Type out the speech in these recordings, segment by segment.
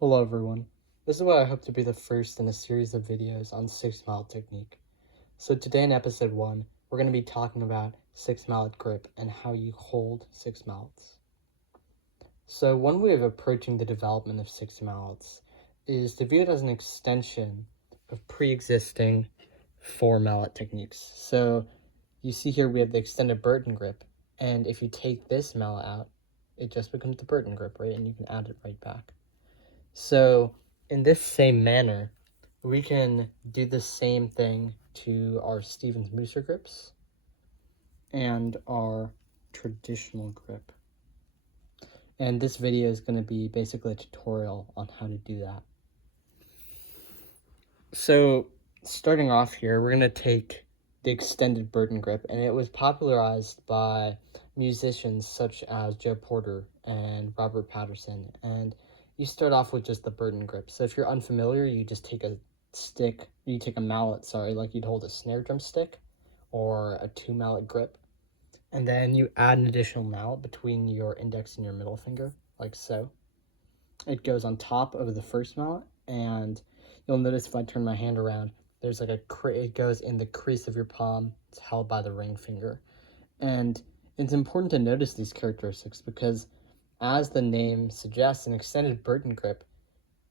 Hello everyone. This is what I hope to be the first in a series of videos on Six-Mallet technique. So today in episode 1, we're going to be talking about Six-Mallet grip and how you hold Six-Mallets. So one way of approaching the development of Six-Mallets is to view it as an extension of pre-existing 4-mallet techniques. So you see here we have the extended Burton grip, and if you take this mallet out, it just becomes the Burton grip, right? And you can add it right back. So in this same manner, we can do the same thing to our Stevens-Musser grips and our traditional grip. And this video is going to be basically a tutorial on how to do that. So starting off here, we're going to take the extended Burton grip, and it was popularized by musicians such as Joe Porter and Robert Patterson. And you start off with just the Burton grip. So if you're unfamiliar, you just take a mallet, like you'd hold a snare drum stick or a 2-mallet grip. And then you add an additional mallet between your index and your middle finger, like so. It goes on top of the first mallet, and you'll notice if I turn my hand around, there's like it goes in the crease of your palm. It's held by the ring finger. And it's important to notice these characteristics because, as the name suggests, an extended Burton grip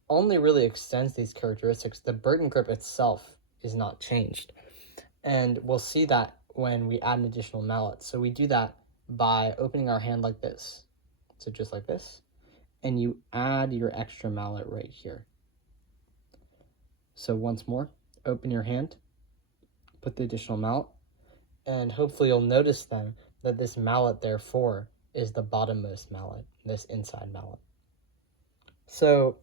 only really extends these characteristics. The Burton grip itself is not changed. And we'll see that when we add an additional mallet. So we do that by opening our hand like this. So just like this. And you add your extra mallet right here. So once more, open your hand, put the additional mallet, and hopefully you'll notice then that this mallet, therefore, is the bottommost mallet, this inside mallet. So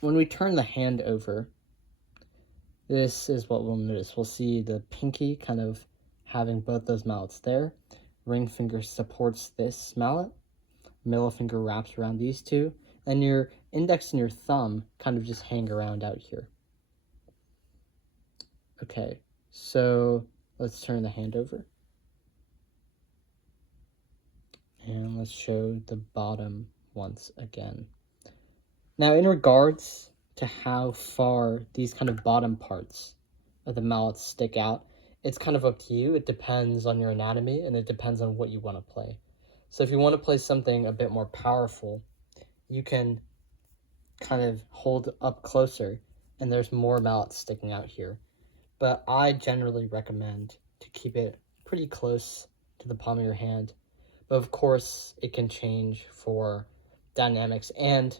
when we turn the hand over, this is what we'll notice. We'll see the pinky kind of having both those mallets there. Ring finger supports this mallet. Middle finger wraps around these two. And your index and your thumb kind of just hang around out here. Okay, so let's turn the hand over. And let's show the bottom once again. Now, in regards to how far these kind of bottom parts of the mallets stick out, it's kind of up to you. It depends on your anatomy, and it depends on what you want to play. So if you want to play something a bit more powerful, you can kind of hold up closer, and there's more mallets sticking out here. But I generally recommend to keep it pretty close to the palm of your hand. But of course, it can change for dynamics and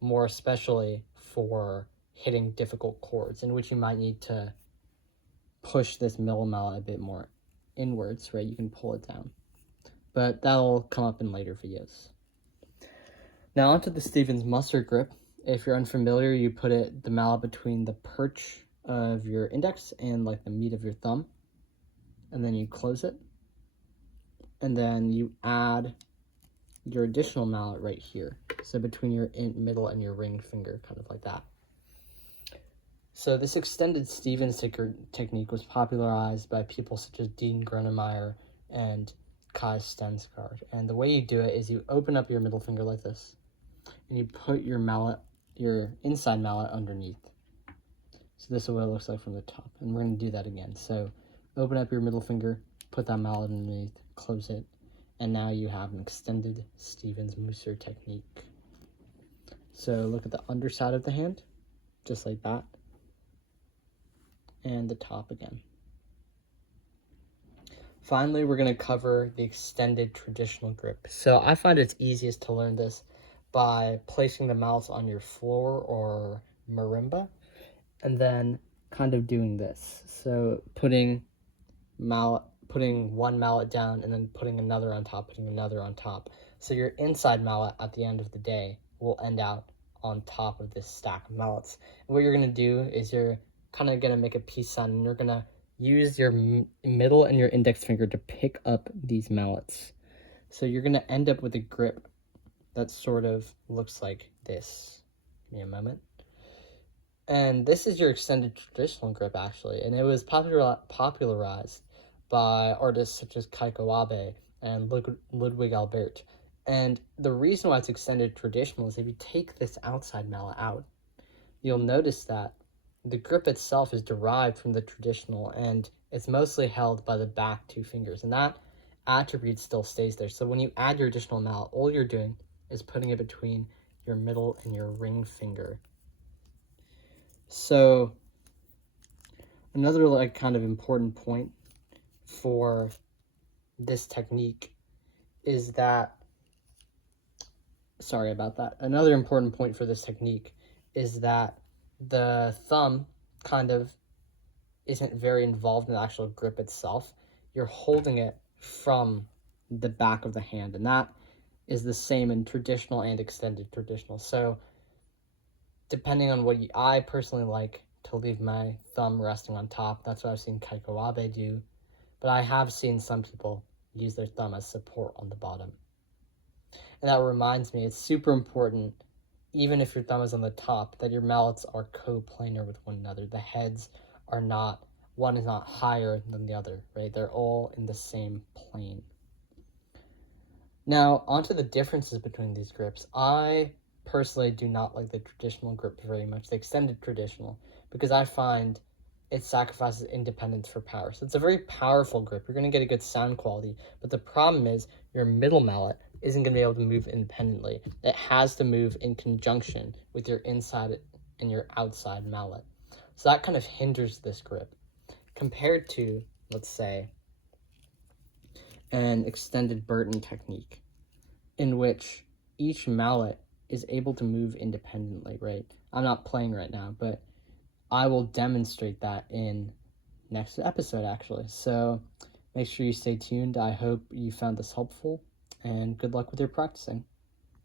more especially for hitting difficult chords in which you might need to push this middle mallet a bit more inwards, right? You can pull it down. But that'll come up in later videos. Now onto the Stevens-Musser grip. If you're unfamiliar, you put the mallet between the perch of your index and like the meat of your thumb, and then you close it, and then you add your additional mallet right here, so between your middle and your ring finger, kind of like that. So this extended Stevens technique was popularized by people such as Dean Gronemeyer and Kai Stensgaard. And the way you do it is you open up your middle finger like this, and you put your inside mallet underneath. So this is what it looks like from the top, and we're going to do that again. So open up your middle finger, put that mallet underneath, close it, and now you have an extended Stevens-Musser technique. So look at the underside of the hand, just like that, and the top again. Finally, we're going to cover the extended traditional grip. So I find it's easiest to learn this by placing the mallets on your floor or marimba, and then kind of doing this. So putting one mallet down and then putting another on top, putting another on top. So your inside mallet at the end of the day will end out on top of this stack of mallets. And what you're going to do is you're kind of going to make a peace sign, and you're going to use your middle and your index finger to pick up these mallets. So you're going to end up with a grip that sort of looks like this. Give me a moment. And this is your extended traditional grip, actually, and it was popularized by artists such as Kaiko Abe and Ludwig Albert. And the reason why it's extended traditional is if you take this outside mallet out, you'll notice that the grip itself is derived from the traditional, and it's mostly held by the back two fingers, and that attribute still stays there. So when you add your additional mallet, all you're doing is putting it between your middle and your ring finger. So another kind of important point for this technique is that, sorry about that. Another important point for this technique is that the thumb kind of isn't very involved in the actual grip itself. You're holding it from the back of the hand, and that is the same in traditional and extended traditional. So depending on what I personally like to leave my thumb resting on top. That's what I've seen Kaiko Abe do, but I have seen some people use their thumb as support on the bottom. And that reminds me, it's super important, even if your thumb is on the top, that your mallets are coplanar with one another. The heads are not, one is not higher than the other, right? They're all in the same plane. Now, onto the differences between these grips. I personally do not like the traditional grip very much, the extended traditional, because I find it sacrifices independence for power. So it's a very powerful grip. You're going to get a good sound quality, but the problem is your middle mallet isn't going to be able to move independently. It has to move in conjunction with your inside and your outside mallet. So that kind of hinders this grip compared to, let's say, an extended Burton technique in which each mallet is able to move independently, right? I'm not playing right now, but I will demonstrate that in next episode, actually. So make sure you stay tuned. I hope you found this helpful, and good luck with your practicing.